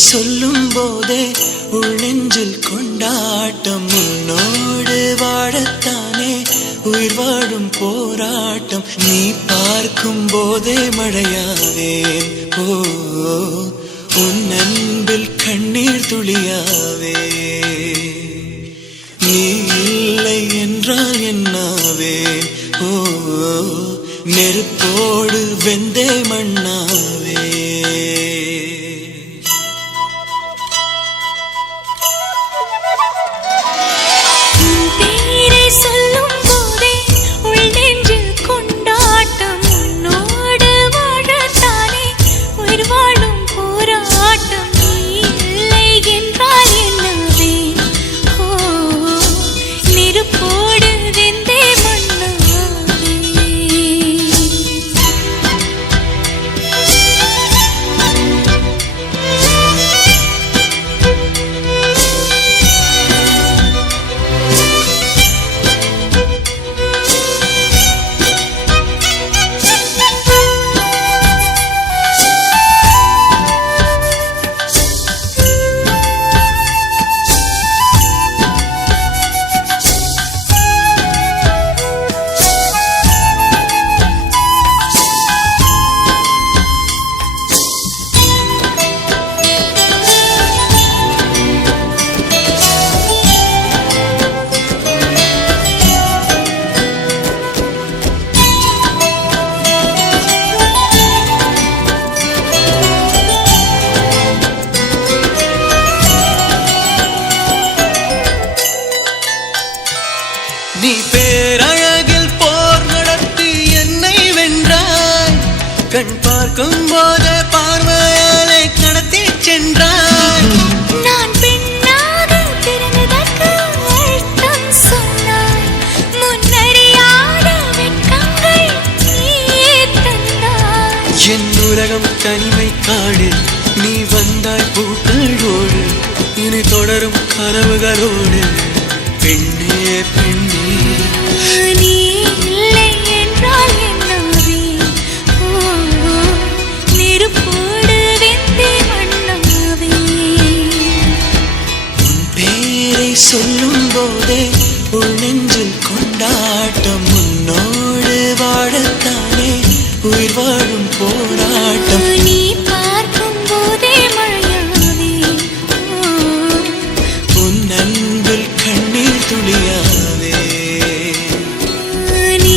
சொல்லும் போதே உள் நெஞ்சில் கொண்டாட்டம். உன்னோடு வாழத்தானே உயிர் வாழும் போராட்டம். நீ பார்க்கும் போதே மழையாவேன். ஓ உன் அன்பில் கண்ணீர் துளியாவே. நீ இல்லை என்றால் என்னாவே. ஓ நெருப்போடு வெந்தே மண்ணாவே. நீ பேரழகில் போர் நடத்தி என்னை வென்றாய். கண் பார்க்கும் போது பார்வையாலே கடத்தி சென்றாய். நான் பெண்ணாக பிறந்ததற்கு அர்த்தம் சொன்னாய். முன்னறியாத வெட்கங்கள் நீயே தந்தாய். என் உலகம் தனிமை காடு. நீ வந்தாய் பூக்களோடு. இனி தொடரும் கனவுகளோடு. பெண்ணே பெண்ணே நீ இல்லை என்றால் என்னாவே. நெருப்போடு வெந்தே மண்ணாவே. உன் பேரை சொல்லும் போதே உள் நெஞ்சில் கொண்டாட்டம். உன்னோடு வாழத்தானே உயிர் வாழும் போராட்டம். நீ பார்க்கும் போதே மழையாவே. உன் அன்பில் கண்ணீர் துளியாவே. நீ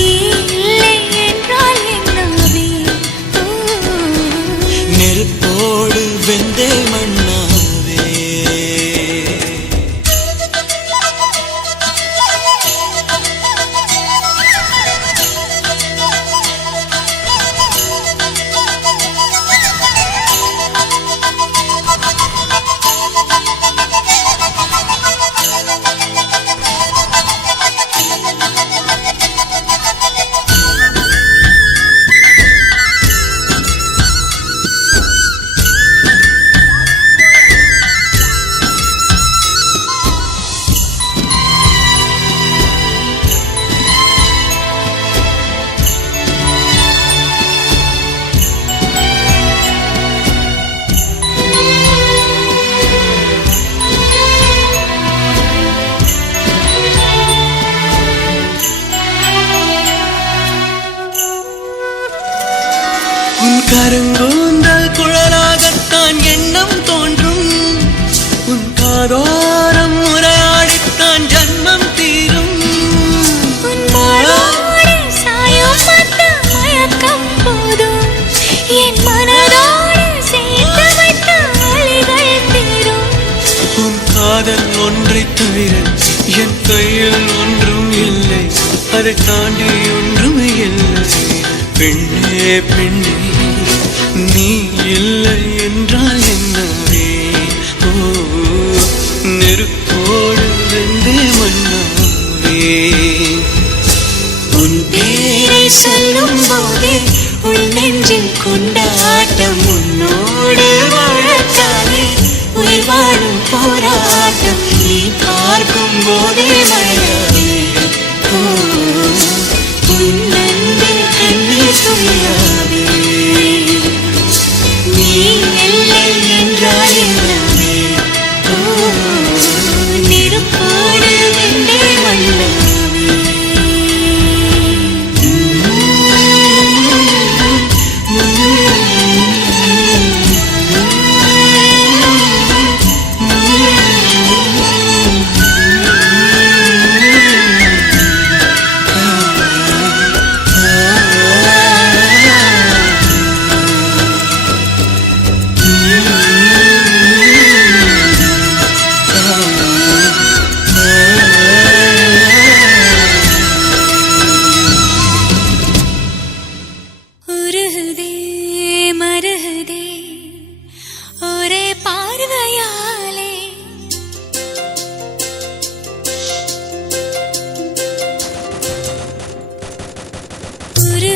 இல்லை என்றால் என்னாவே. நெருப்போடு வெந்தே மண்ணாவே. உன் கருங்கூந்தல் குழலாகத்தான் எண்ணம் தோன்றும். உன் காதோரம் உரையாடித்தான் ஜன்மம் தீரும். உன் மாரோடு சாயம் பார்த்த மயக்கம் போதும். என் மனதோடு சேர்த்து வைத்த வலிகள் தீரும். உன் காதல் ஒன்றை தவிர என் கையில் ஒன்றும் இல்லை. அதை தாண்டி ஒன்றும் இல்லை. பெண்ணே பெண்ணே நீ இல்லை என்றால் என்னவே. ஓ நெருப்போடு வெந்தே மண்ணாவே. உன் பேரை சொல்லும் போதே உள் நெஞ்சில் கொண்டாட்டம். உன்னோடு வாழத்தானே உயிர் வாழும் போராட்டம். நீ பார்க்கும் போதே மழையாவே. உன் அன்பில் கண்ணீர் துளியாவே. நீ இல்லை என்றால் என்ன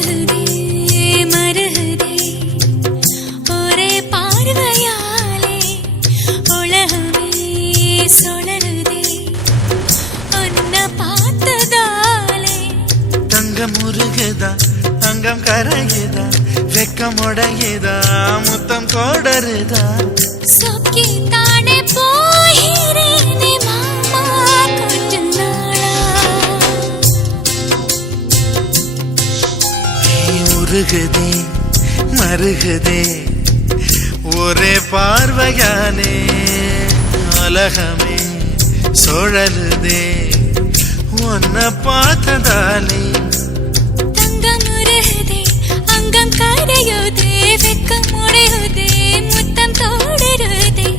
உருகுதே மருகுதே ஒரே பார்வையாலே உலகமே சுழலுதே உன்னை பார்த்ததாலே. தங்கம் உருகுதா அங்கம் கரையுதா வெக்கம் உடையுதா முத்தம் கோடருதா. சொக்கி தானே போகிறேனே மாமா கொஞ்ச நாளா. உருகுதே மருகுதே ஒரே பார்வையாலே உலகமே சுழலுதே உன்னை பார்த்ததாலே. தங்கம் உருகுதே அங்கம் கரையுதே வெக்கம் உடையுதே முத்தம் தோடுருதே.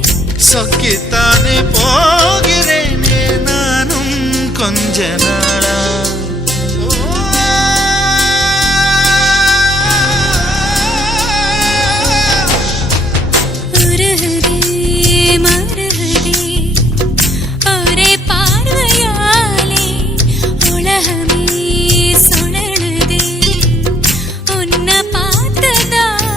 சொக்கித்தானே போகிறேனே நானும் கொஞ்ச நாளா. உருகுதே மருகுதே ஒரே பார்வையாலே உலகமே சுழலுதே உன்னை பார்த்ததாலே.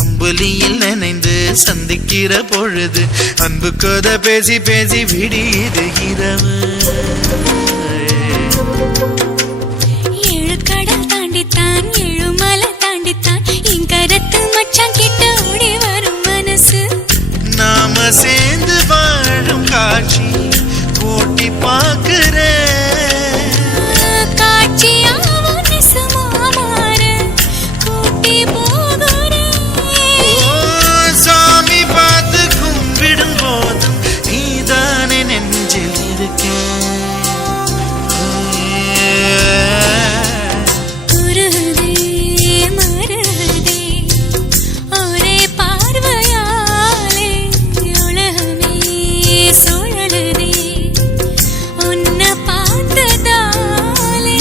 அம்புலியில் நினைந்து சந்திக்கிற பொழுது அன்பு கதை பேசி பேசி விடியுது இரவு. ஏழு கடல் தாண்டித்தான் ஏழு மலை தாண்டித்தான் என் கருத்து மச்சான் கிட்ட ஓடி வரும் மனசு. நாம சேர்ந்து வாழும் காட்சி போட்டி பார்க்கிறேன். காட்சியாவும் நெசமா மாற கூட்டி போகிறேன். சாமி பார்த்து கும்பிடும் போதும் நீதானே நெஞ்சில் இருக்கேன். உருகுதே மருகுதே ஒரே பார்வையாலே உலகமே சுழலுதே உன்னை பார்த்ததாலே.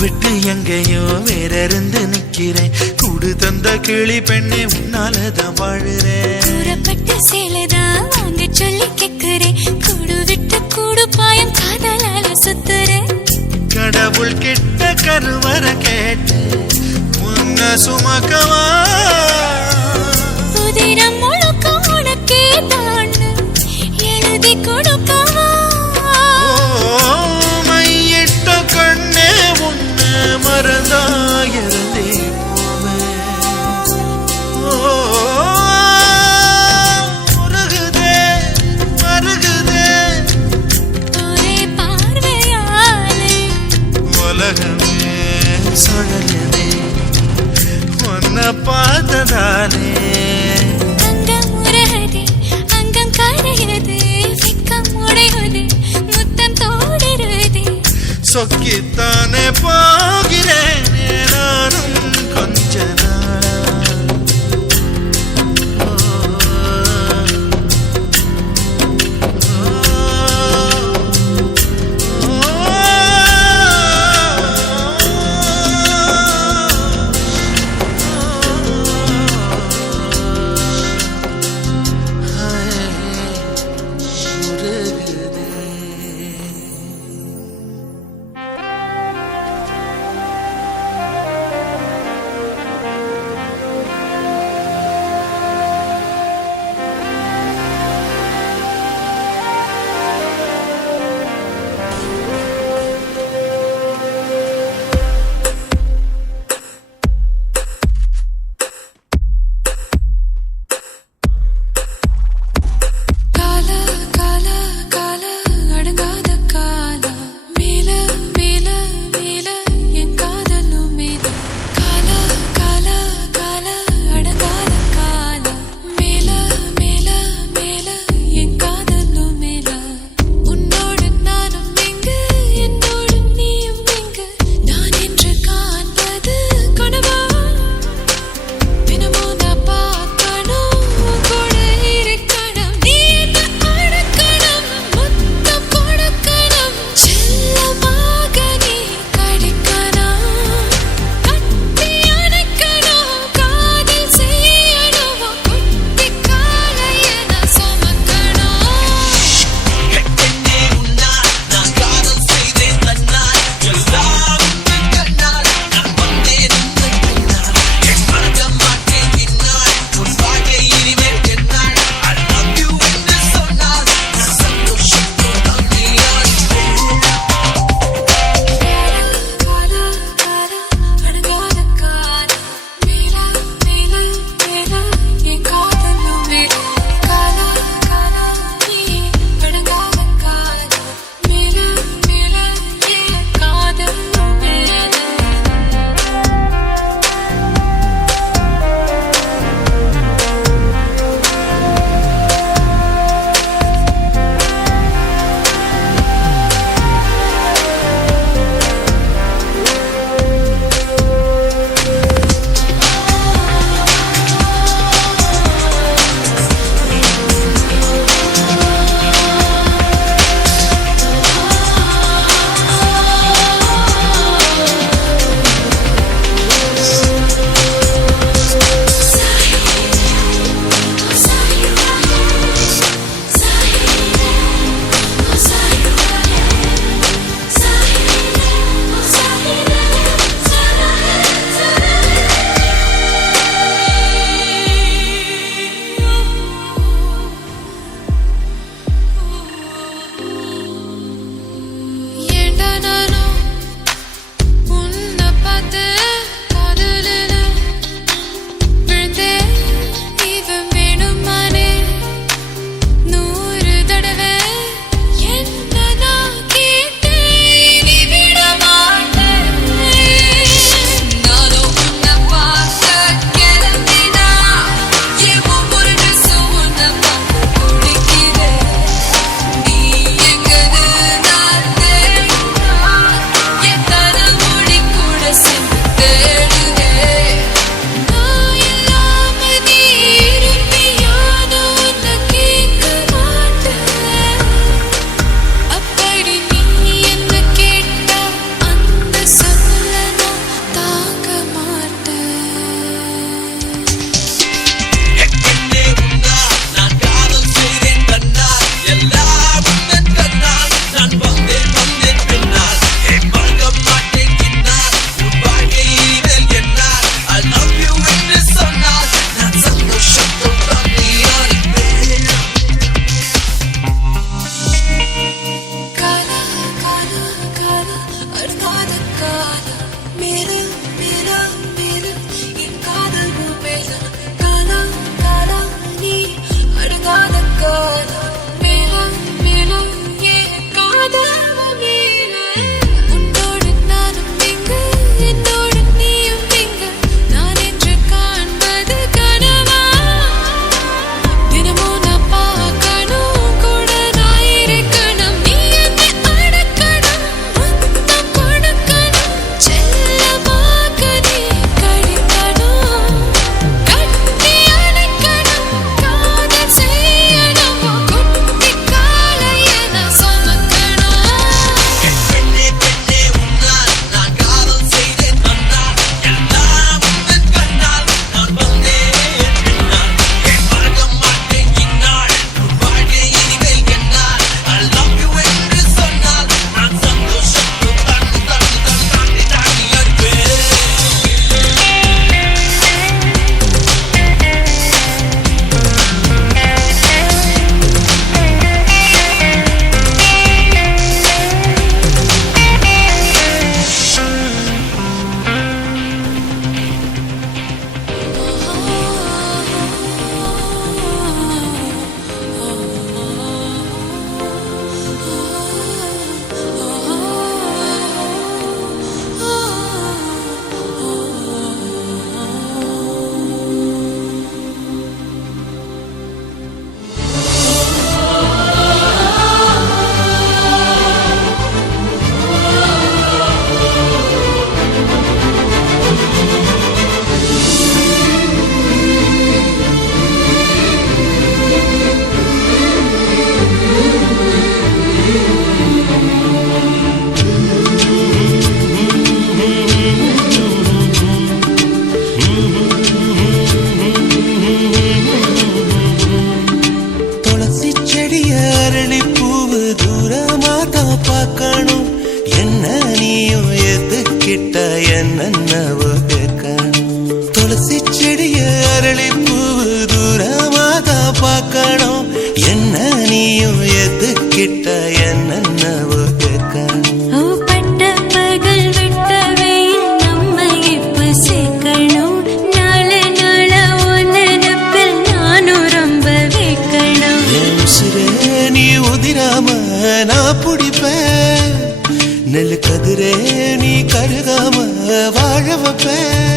விட்டு எங்கேயோ வேற இருந்து நிக்கிறேன். கூடு தந்த கிளி பெண்ணே உன்னாலதான் வாழுறேன். கூறப்பட்ட சேலைதான் வாங்க சொல்லி கேட்கிறேன். கூடு விட்டு கூடு பாயம் காதலால சுத்துறேன். கடவுள் கிட்ட கருவற கேட்டு உன்ன சுமக்கவா. உதிரம் முழுக்க உனக்கே தான் எழுதி கொடுக்கவா. மையிட்ட கண்ணே உன்ன மறந்தாயிருந்தே உருகுதே மருகுதே ஒரே பார்வையாலே உலகமே சுழலுதே உன்னை சொக்கித்தானே போகிறேனே நானும் கொஞ்ச நாளா. தான் பார்க்கணும் என்ன நீயும் எதுக்கிட்ட என்னவோ கேட்கணும் துளசி செடிய அரளி பூவு தூரமாதான் பார்க்கணும் என்ன நீயும் எதுக்கிட்ட என்னவோ கேட்கணும் நான் பிடிப்பேன் நெல் கதிரே நீ கருகாம வாழ வைப்பேன்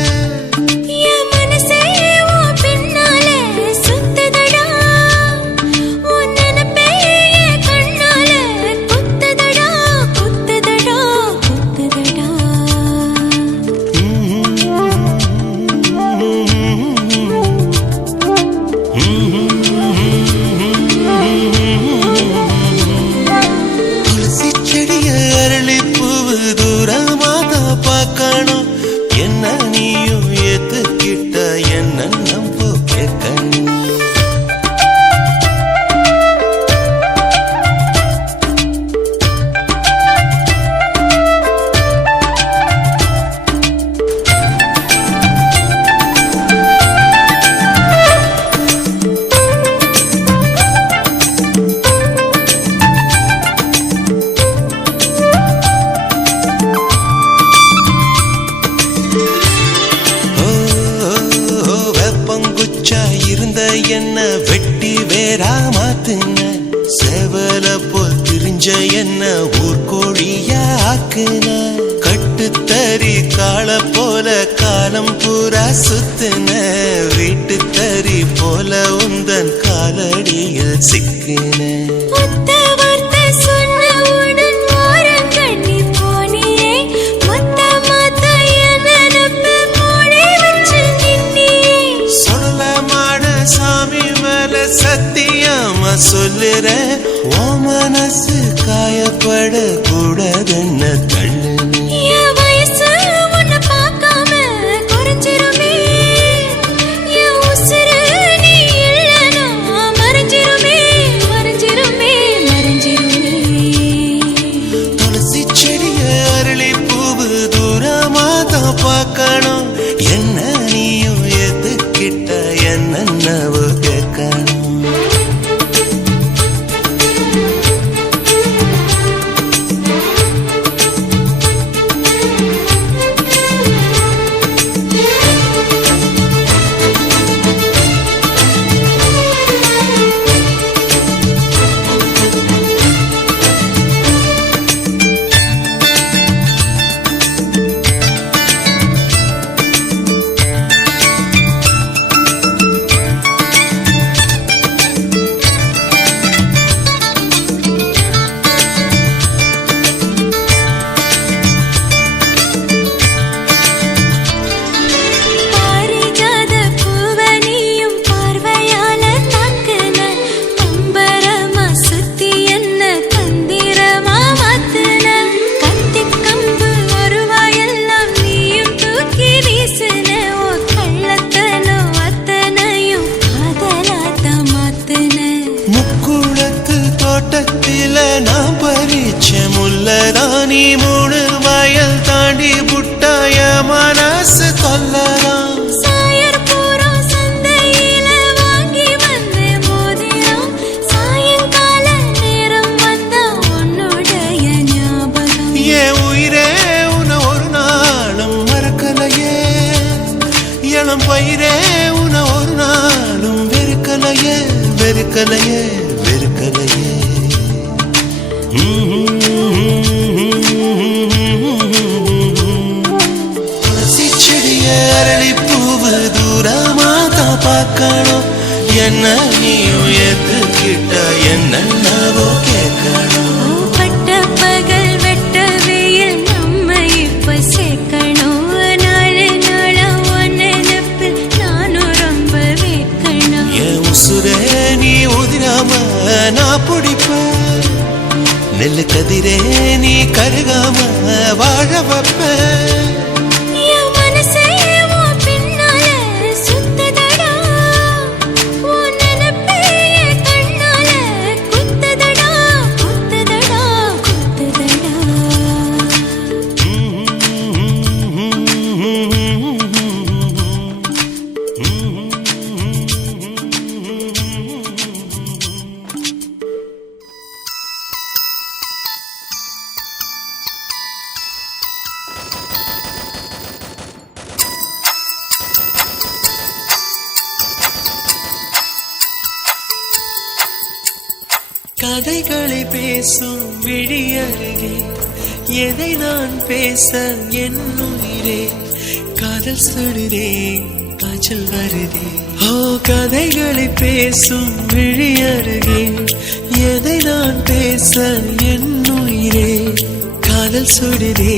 என்ன வெட்டி வேறா மாத்துன சேவல போல் திரிஞ்ச என்ன ஊர்கோழியா ஆக்குன கட்டுத்தறி கால போல காலம் பூரா சுத்துன வீட்டு தறி போல உந்தன் காலடியில் சிக்குன சத்தியமா சொல்லுறேன் ஓ மனசு காயப்பட கூடாதுன்னு தள்ளு வயசு உன்னை பார்க்காம குறைஞ்சிருமே உசுறு நீ இல்லனா மறைஞ்சிருமே மறைஞ்சிருமே மறைஞ்சிருமே துளசி செடிய அரளி பூவு தூரமாதான் பார்க்கணும் என்ன நீயும் எதுக்கிட்ட என்னவோ கேட்கணும் நான் பறிச்ச முல்லதானி மூணு வயல் தாண்டி புட்டாய மனசு கொல்லலாம் என் உயிரே உன ஒரு நாளும் மறக்கலையே இளம் பயிரே உன ஒரு நாளும் வெறுக்கலையே வெறுக்கலையே வெறுக்கலையே துளசி செடிய அரளி பூவு தூரமாதான் பார்க்கணும் என்ன நீயும் எதுக்கிட்ட என்னவோ கேட்கணும் பட்ட பகல் வெட்ட வெயில் நம்ம இப்ப சேர்க்கணும் நாலு நாளா ஒன்னப்பில் நானும் ரொம்ப வேக்கணும் என் உசுரே நீ உதிராம நான் பிடிப்பேன் நெல் கதிரே நீ கருகாம வாழ வைப்பேன் கதைகளை பேசும் விழி அருகே எதை நான் பேச என் உயிரே காதல் சுடுதே காய்ச்சல் வருதே ஓ கதைகளை பேசும் விழி அருகே எதை நான் பேச என் உயிரே காதல் சுடுதே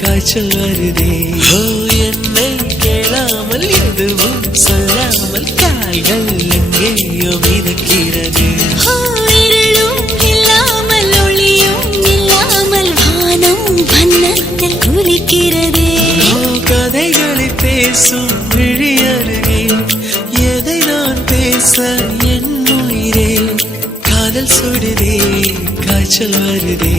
காய்ச்சல் வருதே ஓ என்னை கேளாமல் எதுவும் சொல்லாமல் காய்கள் எங்கேயோ மிதக்கிறது இருளும் இல்லாமல் ஒளியும் இல்லாமல் வானம் வண்ணத்தில் குளிக்கிறதே கதைகளை பேசும் விழி அருகே எதை நான் பேச என் உயிரே காதல் சுடுதே காய்ச்சல் வருதே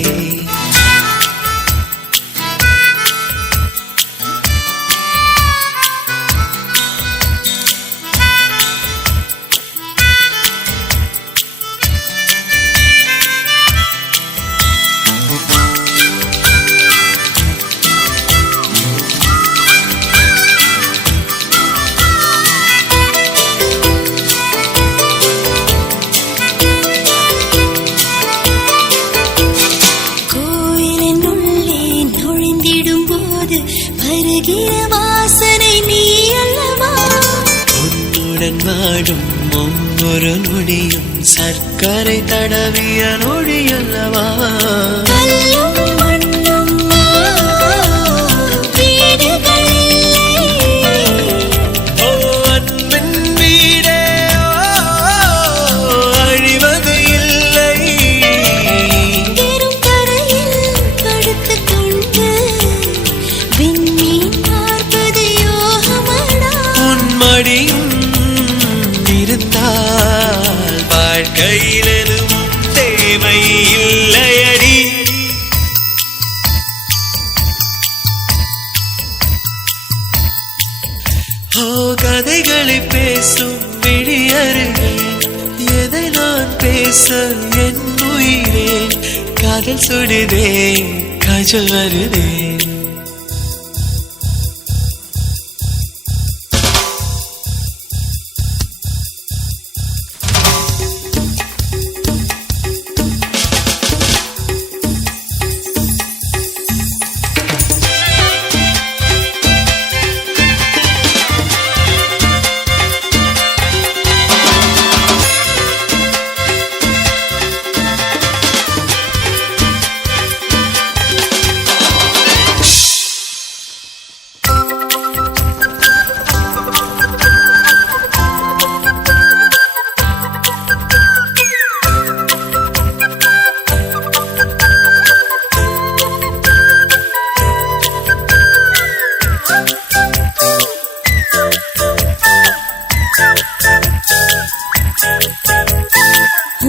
வருகிற வாசனை நீ அல்லவா உன்னுடன் வாடும் ஒவ்வொரு நொடியும் சர்க்கரை தடவிய நொடி அல்லவா கல்லும் மண்ணும் வீடுகள் ஓ அன்பின் வீடே அழிவது இல்லை பெரும் கரையில் படுத்துக் கொண்டு விண்மீன் பார்ப்பது யோகமடா மடியும் இருந்தால் வாழ்க்கையில் எதுவும் தேவை இல்லையடி ஓ கதைகளை பேசும் விழி அருகே எதை நான் பேச என் உயிரே காதல் சுடுதே காய்ச்சல் வருதே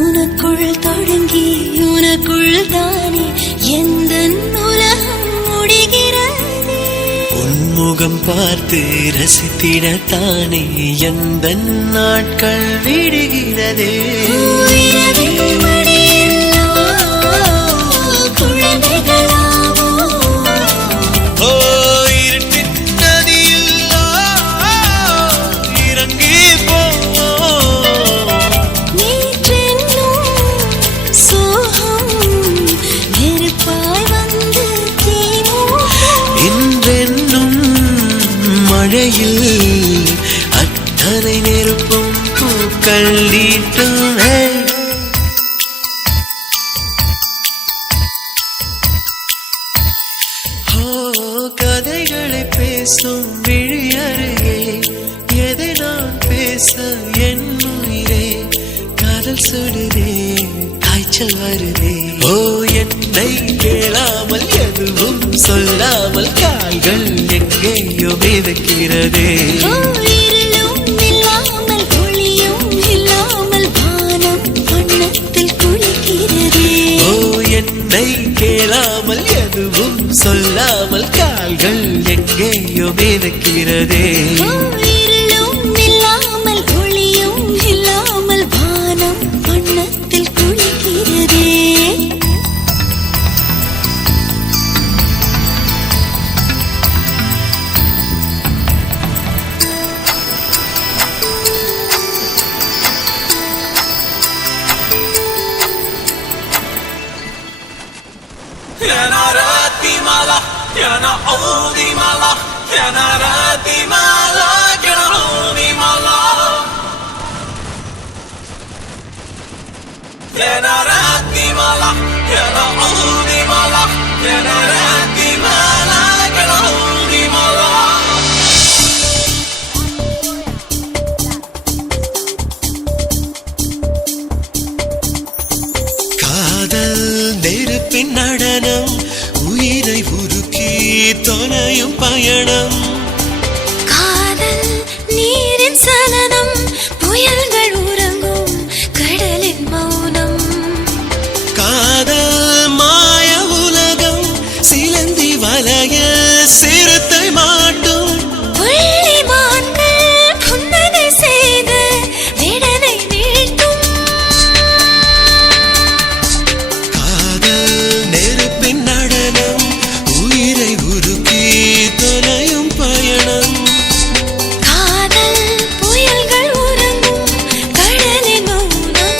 உனக்குள் தொடங்கி உனக்குள் தானே எந்த உலகம் முடிகிறதே உன்முகம் பார்த்து ரசித்திடத்தானே எந்த நாட்கள் விடுகிறதே இரவில் மடியில்லோ குழந்தைகளாவோ ஓ இருட்டின் நதியில்லோ இறங்கி போ நேற்றென்னும் சோகம் நெருப்பாய் வந்து தீமூட்டும் இன்றென்னும் மழையில் அத்தனை நெருப்பும் பூக்கள் நீட்டும் கதைகளை பேசும் விழி அருகே எதை நான் பேச என் உயிரே காதல் சுடுதே காய்ச்சல் வருதே ஓ என்னை கேளாமல் எதுவும் சொல்லாமல் கால்கள் எங்கேயோ மிதக்கிறதே இருளும் இல்லாமல் ஒளியும் இல்லாமல் வானம் வண்ணத்தில் குளிக்கிறதே ஓ என்னை கேளாமல் எதுவும் சொல்லாமல் கால்கள் எங்கேயோ மிதக்கிறதே இருளும் இல்லாமல் ஒளியும் இல்லாமல் வானம் வண்ணத்தில் குளிக்கிறதே yana rati mala, yana odi mala, yana rati mala, yana odi mala. Yana rati mala, yana odi mala, yana rati mala, yana odi mala. காதல் நெருப்பின் நடனம் உயிரை உருக்கி தொலையும் பயணம் காதல் நீரின் சலனம் புயல்கள் உறங்கும் கடலின் மௌனம் காதல் மாய உலகம் சிலந்தி வலைய சிறுத்தை மாட்டும் புள்ளிமான்கள் புன்னகை செய்து விடனை நீட்டும் காதல் நெருப்பின் நடனம் உயிரை உருக்கி தொலையும் பயணம் காதல் புயல்கள் உறங்கும் கடலின் மௌனம்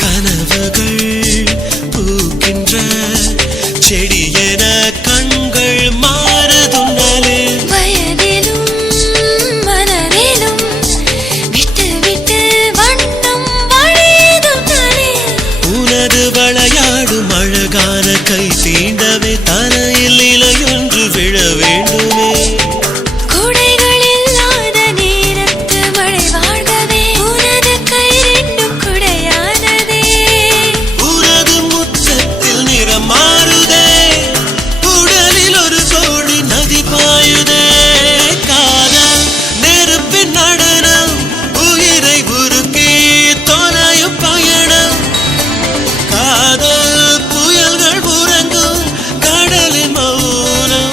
கனவுகள் பூக்கின்ற செடியென கண்கள் மாறுதுன்னாலே வயதிலும் மனதிலும் விட்டு விட்டு வண்ணம் வழியதும் தானே உனது விளையாடும் அழகான கை தீண்டவே தலையில் இலையொன்று விழ வேண்டுமே குடைகள் இல்லாத நேரத்து மழை வாழ்கவே உனது கை ரெண்டும் குடையானதே உனது முத்தத்தில் நிறம் மாறுதே உடலில் ஒரு கோடி நதி பாயுதே காதல் நெருப்பின் நடனம் உயிரை உருக்கி தொலையும் பயணம் காதல் புயல்கள் உறங்கும் கடலின் மௌனம்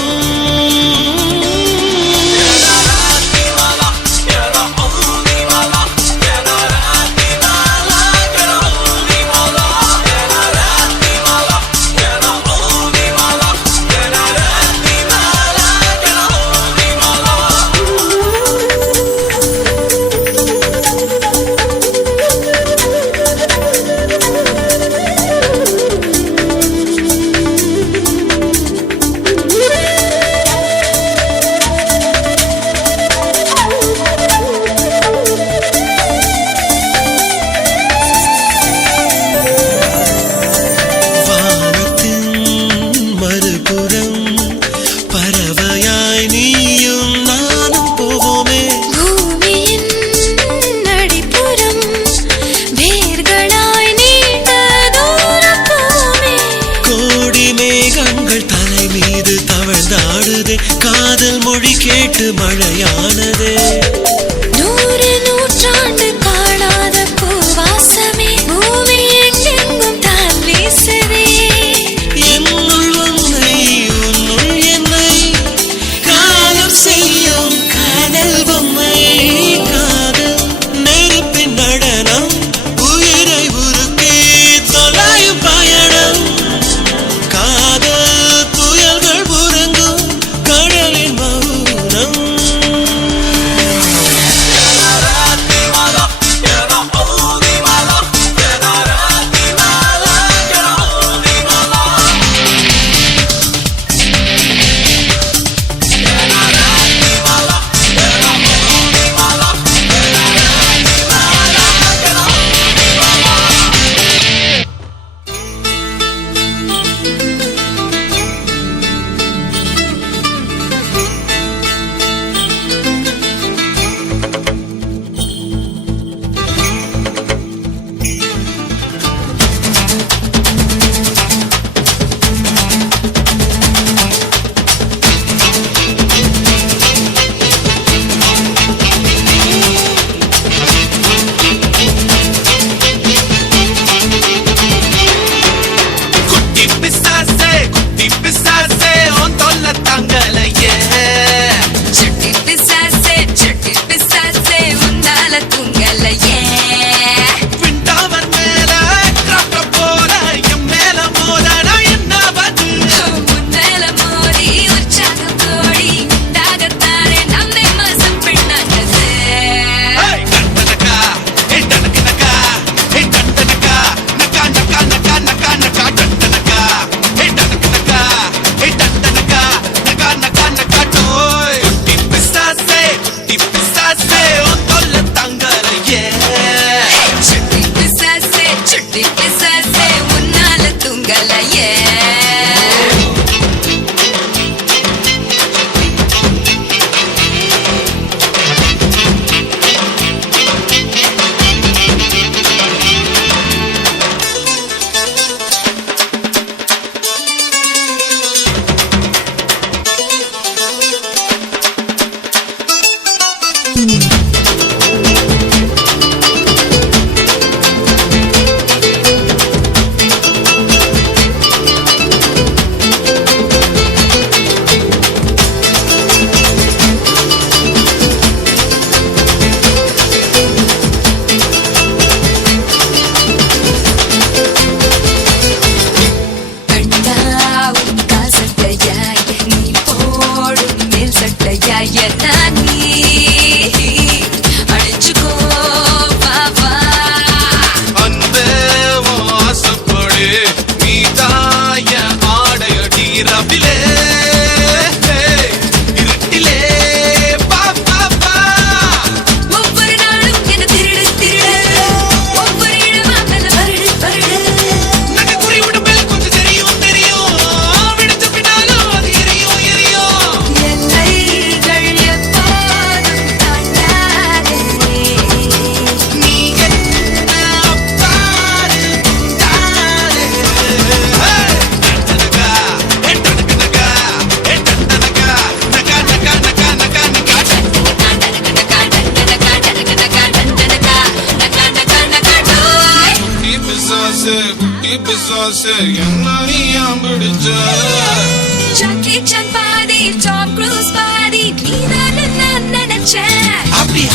வானத்தின் மறுபுறம் பறவையாய் நீயும் நானும் போவோமே பூமியின் அடிப்புறம் வேர்களாய் நீண்ட தூரம் போமே கோடி மேகங்கள் தலை மீது தவழ்ந்தாடுதே காதல் மொழி கேட்டு மழையானதே 100 நூற்றாண்டு காணாத பூவாசமே பூமி எங்கெங்கும் தான் வீசுதே என்னுள் உன்னை உன்னுள் என்னை காலம் செய்யும் காதல் பொம்மை காதல் நெருப்பின் நடனம் உயிரை உருக்கி தொலையும் பயணம் காதல் புயல்கள் உறங்கும் கடலின் மௌனம் சுட்டி பிசாசே உன்னால தூங்கலையே Jackie Chan body, Tom Cruise body, நீதான் நான் நினைச்சேன் அப்படியே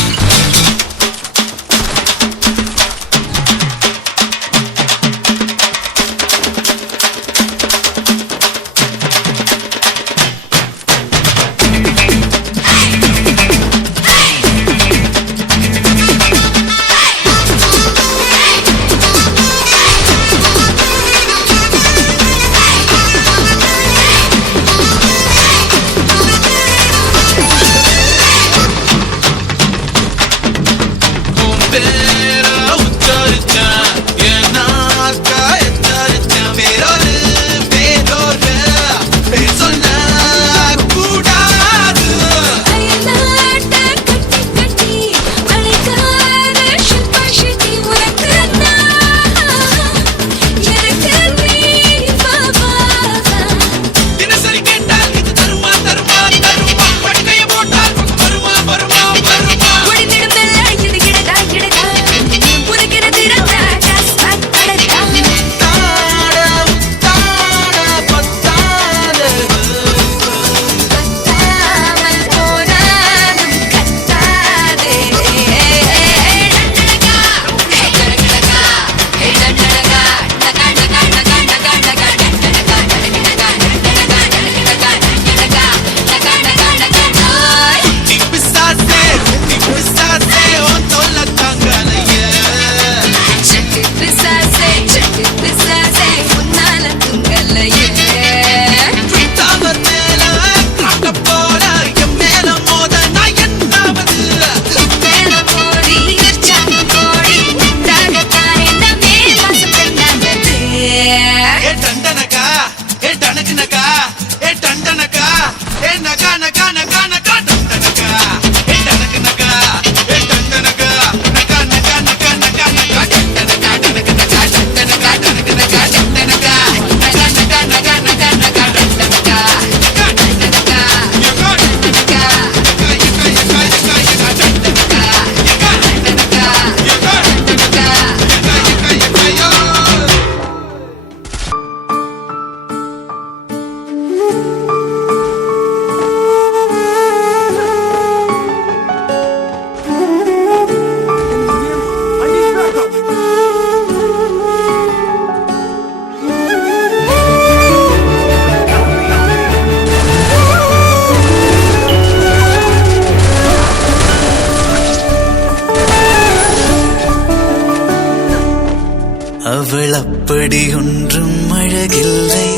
அவள் அப்படி ஒன்றும் அழகில்லை,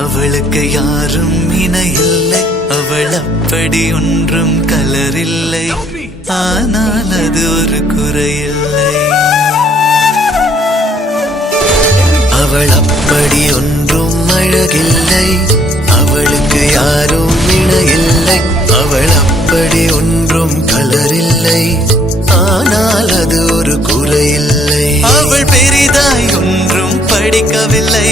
அவளுக்கு யாரும் இணையில்லை. அவள் அப்படி ஒன்றும் கலரில்லை, ஆனால் அது ஒரு குறையில்லை. அவள் அப்படி ஒன்றும் அழகில்லை, அவளுக்கு யாரும் இணையில்லை. அவள் அப்படி ஒன்றும் கலரில்லை, ஆனால் அது ஒரு குறையில்லை. அவள் பெரிதாய் ஒன்றும் படிக்கவில்லை,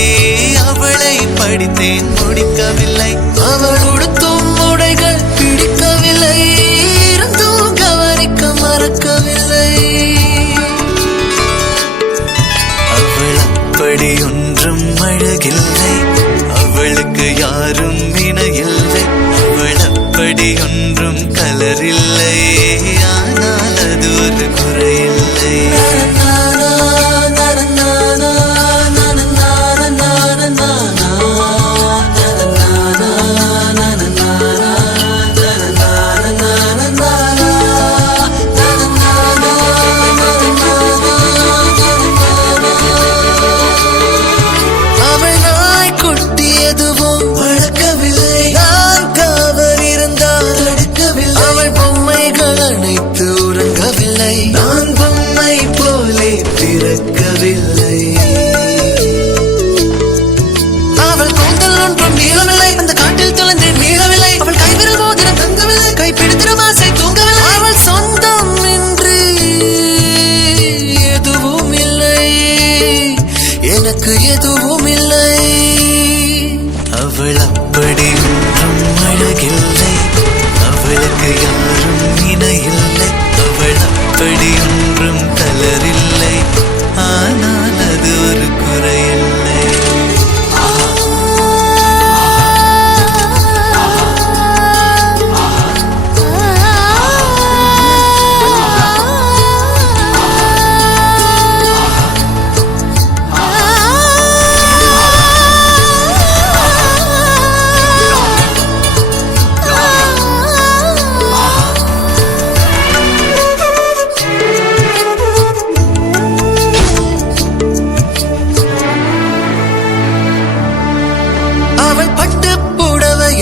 அவளை படித்தேன் முடிக்கவில்லை. அவள் உடுத்தும் உடைகள் பிடிக்கவில்லை, இருந்தும் கவனிக்க மறக்கவில்லை. அவள் அப்படி ஒன்றும் அழகில்லை, அவளுக்கு யாரும் இணையில்லை. அவள் அப்படி ஒன்றும் கலரில்லை, ஆனால் அது ஒரு குறையில்லை. நான் பொம்மை போலே பிறக்கவில்லை. அவள் கூந்தல் ஒன்றும் நீளவில்லை, அந்த காட்டில் தொலைந்தேன் மீளவில்லை. அவள் கைவிரல் மோதிரம் தங்கவில்லை, கைப்பிடித்திடும் ஆசை தூங்கவில்லை. அவள் சொந்தம் என்று எதுவும் இல்லை, எனக்கு எதுவும் இல்லை. அவள் அப்படி ஒன்றும் அழகில்லை, அவளுக்கு யாரும் இணையில்லை. அவள் அப்படி ஒன்றும் கலரில்லை, ஆனால் அது ஒரு குறையில்லை.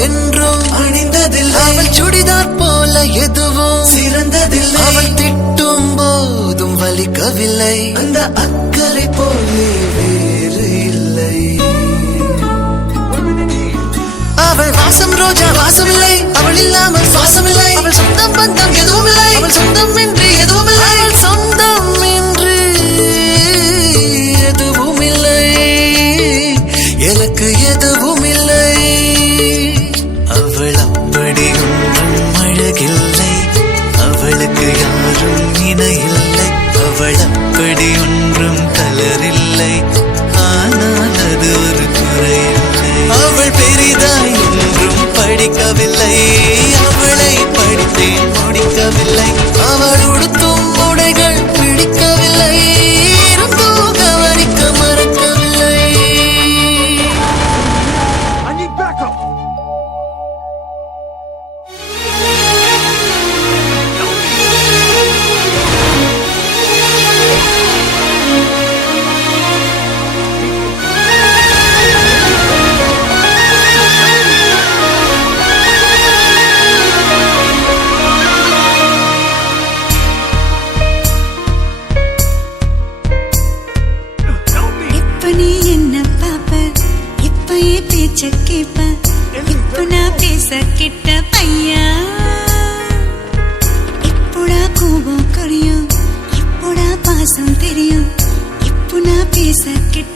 என்றும் அணிந்ததில்லை, அவள் சுடிதார் போல எதுவும் சிறந்ததில்லை. அவள் திட்டும் போதும் வலிக்கவில்லை, அந்த அக்கறை போலே வேறு இல்லை. அவள் வாசம் ரோஜா வாசமில்லை, அவள் இல்லாமல் சுவாசமில்லை. அவள் சொந்தம் பந்தம் எதுவும் இல்லை, அவள் சொந்தம் என்று எதுவும் இல்லை. அவள் சொந்தம் என்று எதுவும் இல்லை, எனக்கு எதுவும் இல்லை. அவள் அப்படி ஒன்றும் அழகில்லை, அவளுக்கு யாரும் இணையில்லை. அவள் அப்படி ஒன்றும் கலரில்லை, ஆனால் அது ஒரு குறையில்லை. அவள் பெரிதாய் ஒன்றும் படிக்கவில்லை, அவளை படித்தேன் முடிக்கவில்லை. அவள் உடுத்தும் உடைகள் பிடிக்கவில்லை, இருந்தும் கவனிக்க மறக்கவில்லை. இப்ப நான் பேச கிட்ட பையா, இப்போடா கோபம் குறையும், இப்போடா பாசம் தெரியும். இப்போ நான் பேச கிட்ட